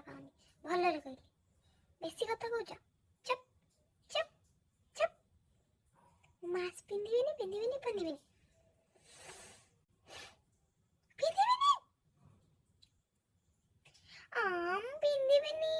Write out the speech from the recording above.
ମାଡ଼ ଖାଉନି। ଭଲରେ କହିଲି। ବେଶୀ କଥା କହୁଛ। ଚୁପ୍ ଚୁପ୍ ଚୁପ୍। ମାସ୍କ ପିନ୍ଧିବିନି ପିନ୍ଧିବିନି ପିନ୍ଧିବିନି ପିନ୍ଧିବିନି। ମୁଁ ପିନ୍ଧିବିନି।